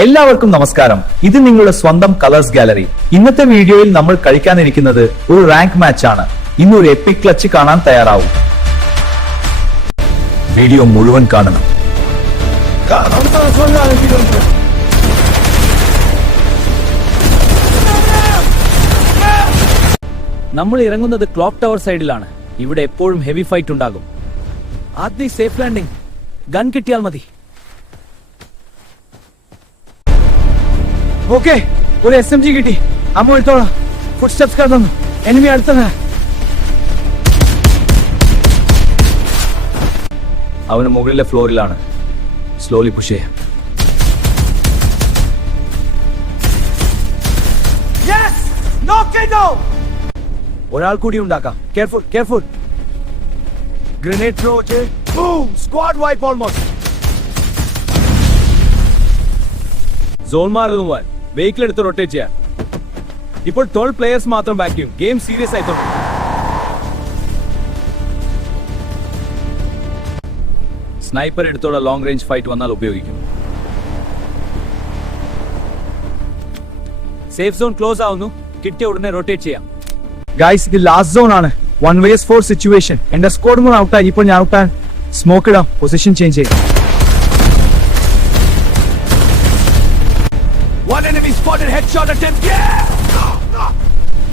എല്ലാവർക്കും നമസ്കാരം. ഇത് നിങ്ങളുടെ സ്വന്തം കളേഴ്സ് ഗാലറി. ഇന്നത്തെ വീഡിയോയിൽ നമ്മൾ കളിക്കാനിരിക്കുന്നത് ഒരു റാങ്ക് മാച്ച് ആണ്. ഇന്ന് ഒരു എപ്പിക് ക്ലച്ച് കാണാൻ തയ്യാറാവും. വീഡിയോ മുഴുവൻ കാണണം. നമ്മൾ ഇറങ്ങുന്നത് ക്ലോക്ക് ടവർ സൈഡിലാണ്. ഇവിടെ എപ്പോഴും ഹെവി ഫൈറ്റ് ഉണ്ടാകും. ആദ്യം സേഫ് ലാൻഡിംഗ്. ഗൺ കിട്ടിയാൽ മതി. ഓക്കെ, ഒരു SMG കിട്ടി. അമ്മ എടുത്തോളാം. ഫുഡ് സ്റ്റെപ്സ് കടന്നു. എനിമി അടുത്തത്. അവന് മുകളിലെ ഫ്ലോറിലാണ്. സ്ലോലി പുഷ് ചെയ്യാം. ഒരാൾ കൂടി ഉണ്ടാക്കാം. Careful careful. Grenade throw. Boom. Squad wipe almost. Zone മാറുവാൻ വെഹിക്കിൾ എടുത്ത് റൊട്ടേറ്റ് ചെയ്യാൻ. ഇപ്പോൾ 12 പ്ലേയേഴ്സ് മാത്രം ബാക്ക് ചെയ്യും. ഗെയിം സീരിയസ് ആയി തുടങ്ങും. സ്നൈപ്പർ എടുത്തുള്ള ലോങ് റേഞ്ച് ഫൈറ്റ് വന്നാൽ ഉപയോഗിക്കും. സേഫ് സോൺ ക്ലോസ് ആവുന്നു. കിട്ടിയ ഉടനെ റൊട്ടേറ്റ് ചെയ്യാം. ഗൈസ്, ഇത് ലാസ്റ്റ് സോൺ ആണ്. 1v4 situation. എന്റെ സ്ക്വാഡ് മുൻ ഔട്ടായി. ഇപ്പോൾ ഞാൻ ഔട്ടാൻ. സ്മോക്ക് ഇടാം. പൊസിഷൻ ചേഞ്ച് ചെയ്യും. One enemy spotted. Headshot attempt.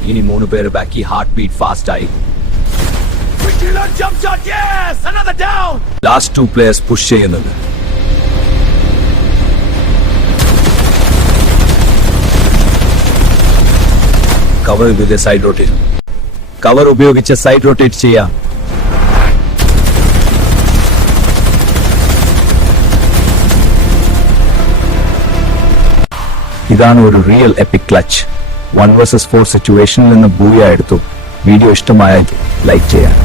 ഇനി 3 പേര് ബാക്കി. ഹാർട്ട് ബീറ്റ് ഫാസ്റ്റ് ആയി. Quick reload. Jump shot. Yes, another down. Last 2 players push ചെയ്യുന്നത്. Cover with side rotate. Cover ഉപയോഗിച്ച് സൈഡ് റൊട്ടേറ്റ് ചെയ്യാം. ഇതാണ് ഒരു റിയൽ എപ്പിക് ക്ലച്ച്. 1 vs 4 സിറ്റുവേഷനിൽ നിന്ന് ബൂയ എടുത്തു. വീഡിയോ ഇഷ്ടമായാൽ ലൈക്ക് ചെയ്യാം.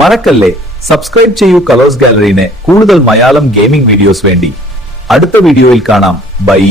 മറക്കല്ലേ, സബ്സ്ക്രൈബ് ചെയ്യൂ കളേഴ്സ് ഗാലറിനെ കൂടുതൽ മലയാളം ഗെയിമിംഗ് വീഡിയോസ് വേണ്ടി. അടുത്ത വീഡിയോയിൽ കാണാം. ബൈ.